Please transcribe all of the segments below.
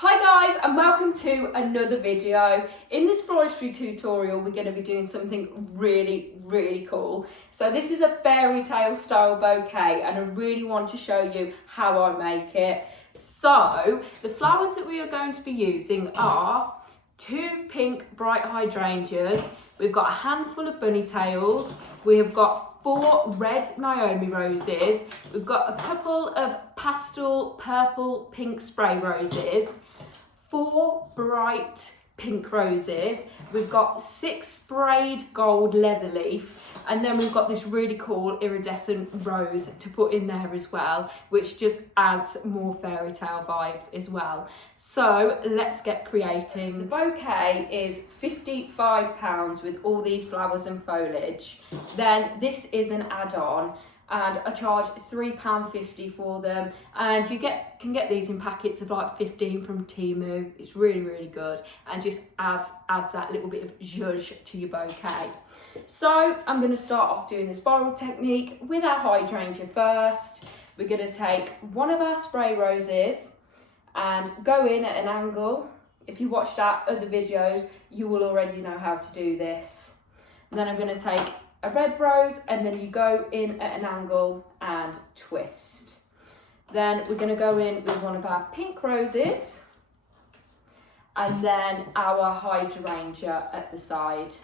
Hi guys, and welcome to another video. In this floristry tutorial we're going to be doing something really cool. So this is a fairy tale style bouquet and I really want to show you how I make it. So the flowers that we are going to be using are 2 pink bright hydrangeas, we've got a handful of bunny tails, we have got 4 red Naomi roses, we've got a couple of pastel purple pink spray roses, 4 bright pink roses, we've got 6 sprayed gold leather leaf, and then we've got this really cool iridescent rose to put in there as well, which just adds more fairy tale vibes as well. So let's get creating. The bouquet is £55 with all these flowers and foliage. Then this is an add-on, and I charge £3.50 for them, and you can get these in packets of like 15 from Temu. It's really good and just adds that little bit of zhuzh to your bouquet. So I'm going to start off doing the spiral technique with our hydrangea first. We're going to take one of our spray roses and go in at an angle. If you watched our other videos you will already know how to do this. And then I'm going to take a red rose and then you go in at an angle and twist. Then we're going to go in with one of our pink roses and then our hydrangea at the side.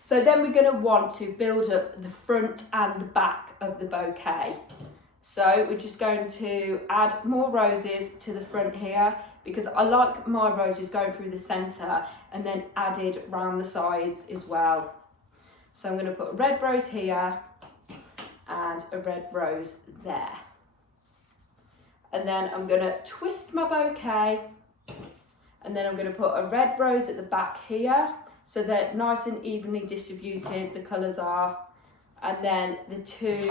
So then we're going to want to build up the front and the back of the bouquet. So we're just going to add more roses to the front here because I like my roses going through the centre and then added round the sides as well. So I'm going to put a red rose here and a red rose there. And then I'm going to twist my bouquet and then I'm going to put a red rose at the back here so they're nice and evenly distributed, the colours are. And then the 2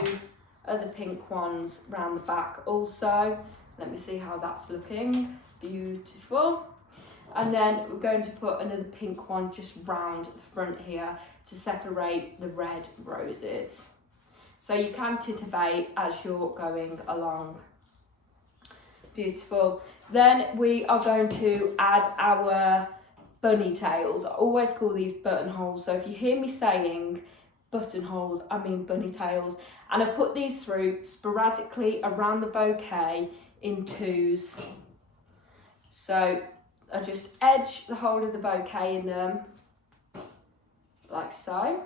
other pink ones round the back also. Let me see how that's looking. Beautiful. And then we're going to put another pink one just round the front here to separate the red roses. So you can titivate as you're going along. Beautiful. Then we are going to add our bunny tails. I always call these buttonholes. So if you hear me saying buttonholes, I mean bunny tails. And I put these through sporadically around the bouquet in 2s. So I just edge the whole of the bouquet in them, like so.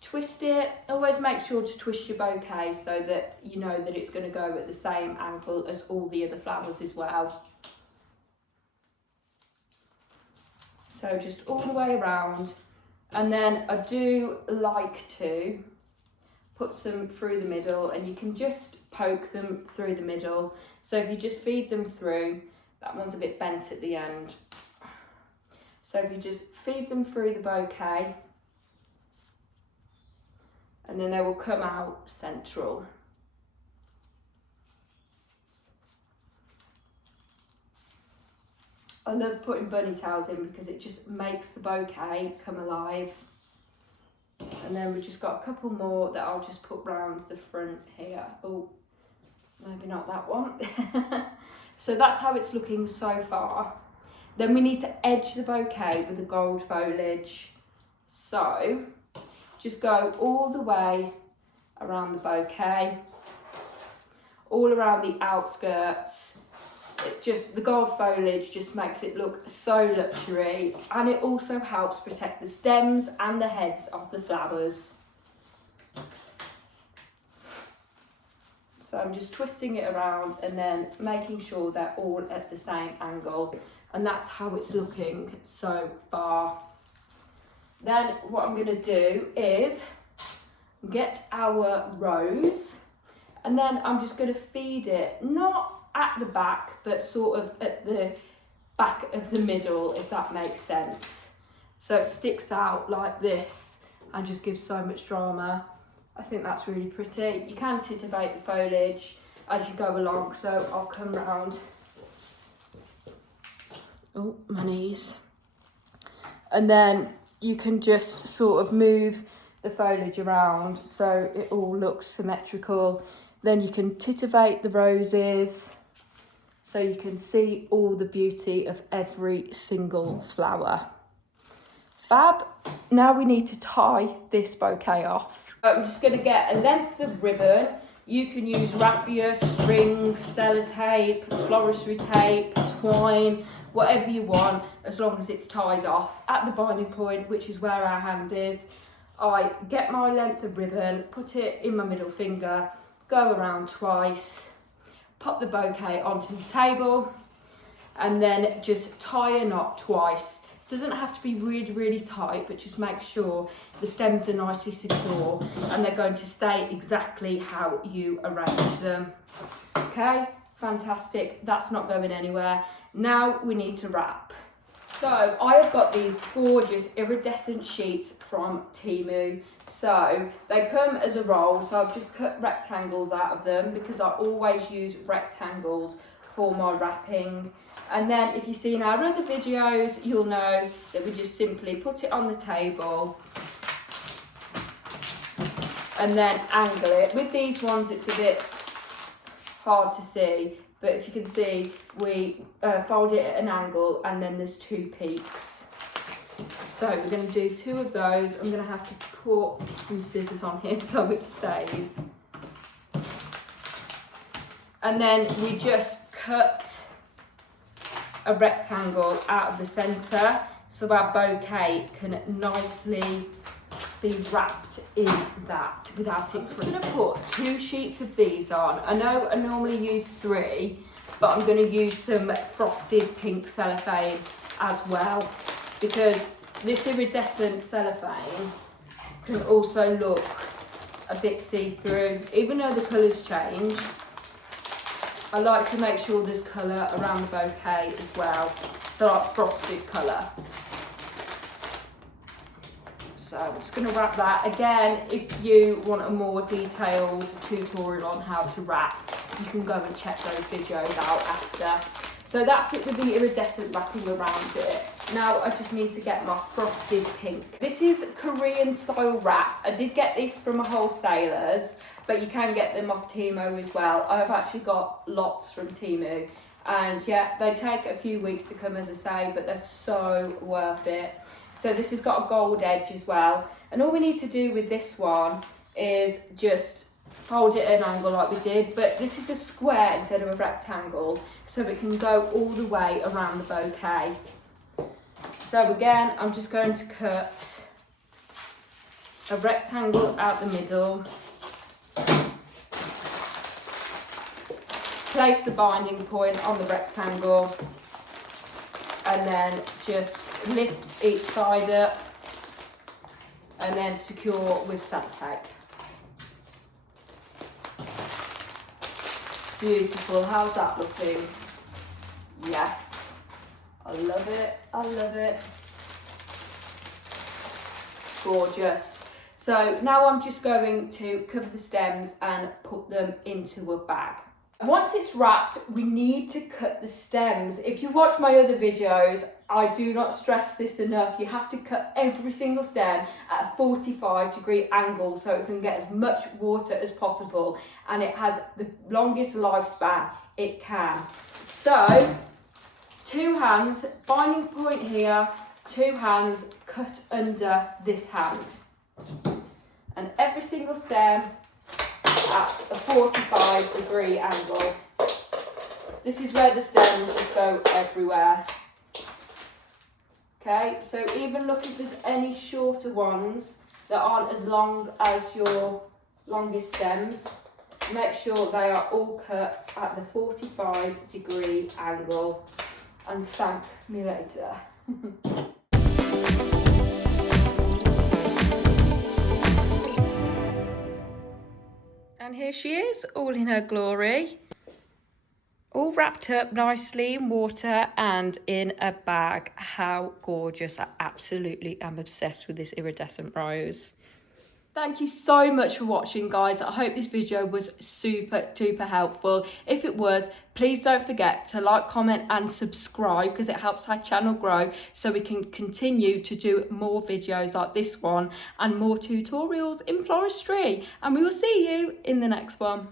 Twist it. Always make sure to twist your bouquet so that you know that it's going to go at the same angle as all the other flowers as well. So just all the way around. And then I do like to put some through the middle, and you can just poke them through the middle. So if you just feed them through, that one's a bit bent at the end. So if you just feed them through the bouquet, and then they will come out central. I love putting bunny tails in because it just makes the bouquet come alive. And then we've just got a couple more that I'll just put round the front here. Oh, maybe not that one. So that's how it's looking so far. Then we need to edge the bouquet with the gold foliage. So just go all the way around the bouquet, all around the outskirts. The gold foliage just makes it look so luxury, and it also helps protect the stems and the heads of the flowers. So I'm just twisting it around and then making sure they're all at the same angle, and that's how it's looking so far. Then what I'm going to do is get our rose, and then I'm just going to feed it, not at the back, but sort of at the back of the middle, if that makes sense. So it sticks out like this and just gives so much drama. I think that's really pretty. You can titivate the foliage as you go along, so I'll come round. Oh, my knees. And then you can just sort of move the foliage around so it all looks symmetrical. Then you can titivate the roses. so you can see all the beauty of every single flower. Fab. Now we need to tie this bouquet off. I'm just going to get a length of ribbon. You can use raffia, strings, sellotape, floristry tape, twine, whatever you want, as long as it's tied off at the binding point, which is where our hand is. I get my length of ribbon, put it in my middle finger, go around twice, pop the bouquet onto the table, and then just tie a knot twice. Doesn't have to be really, really tight, but just make sure the stems are nicely secure and they're going to stay exactly how you arrange them. Okay, fantastic. That's not going anywhere. Now we need to wrap. So I have got these gorgeous iridescent sheets from Temu. So they come as a roll, so I've just cut rectangles out of them because I always use rectangles for my wrapping. And then if you've seen our other videos, you'll know that we just simply put it on the table and then angle it. With these ones, it's a bit hard to see, but if you can see, we fold it at an angle and then there's two peaks. So we're going to do two of those. I'm going to have to put some scissors on here so it stays. And then we just cut a rectangle out of the centre so our bouquet can nicely be wrapped in that without it creasing. I'm just going to put 2 sheets of these on. I know I normally use 3, but I'm going to use some frosted pink cellophane as well, because this iridescent cellophane can also look a bit see-through. Even though the colours change, I like to make sure there's colour around the bouquet as well, so like frosted colour. So I'm just going to wrap that. Again, if you want a more detailed tutorial on how to wrap, you can go and check those videos out after. So that's it with the iridescent wrapping around it. Now I just need to get my frosted pink. This is Korean style wrap. I did get this from a wholesaler's, but you can get them off Temu as well. I've actually got lots from Temu. And yeah, they take a few weeks to come, as I say, but they're so worth it. So this has got a gold edge as well. And all we need to do with this one is just fold it at an angle like we did, but this is a square instead of a rectangle, so it can go all the way around the bouquet. So again, I'm just going to cut a rectangle out the middle, place the binding point on the rectangle, and then just lift each side up and then secure with sellotape. Beautiful. How's that looking? Yes. I love it. I love it. Gorgeous. So now I'm just going to cover the stems and put them into a bag. Once it's wrapped, we need to cut the stems. If you watch my other videos, I do not stress this enough. You have to cut every single stem at a 45-degree angle so it can get as much water as possible and it has the longest lifespan it can. So, 2 hands, binding point here, 2 hands cut under this hand. And every single stem at a 45-degree angle. This is where the stems just go everywhere. Okay, so even look if there's any shorter ones that aren't as long as your longest stems. Make sure they are all cut at the 45-degree angle, and thank me later. And here she is, all in her glory. All wrapped up nicely in water and in a bag. How gorgeous. I absolutely am obsessed with this iridescent rose. Thank you so much for watching, guys. I hope this video was super duper helpful. If it was, please don't forget to like, comment and subscribe, because it helps our channel grow so we can continue to do more videos like this one and more tutorials in floristry. And we will see you in the next one.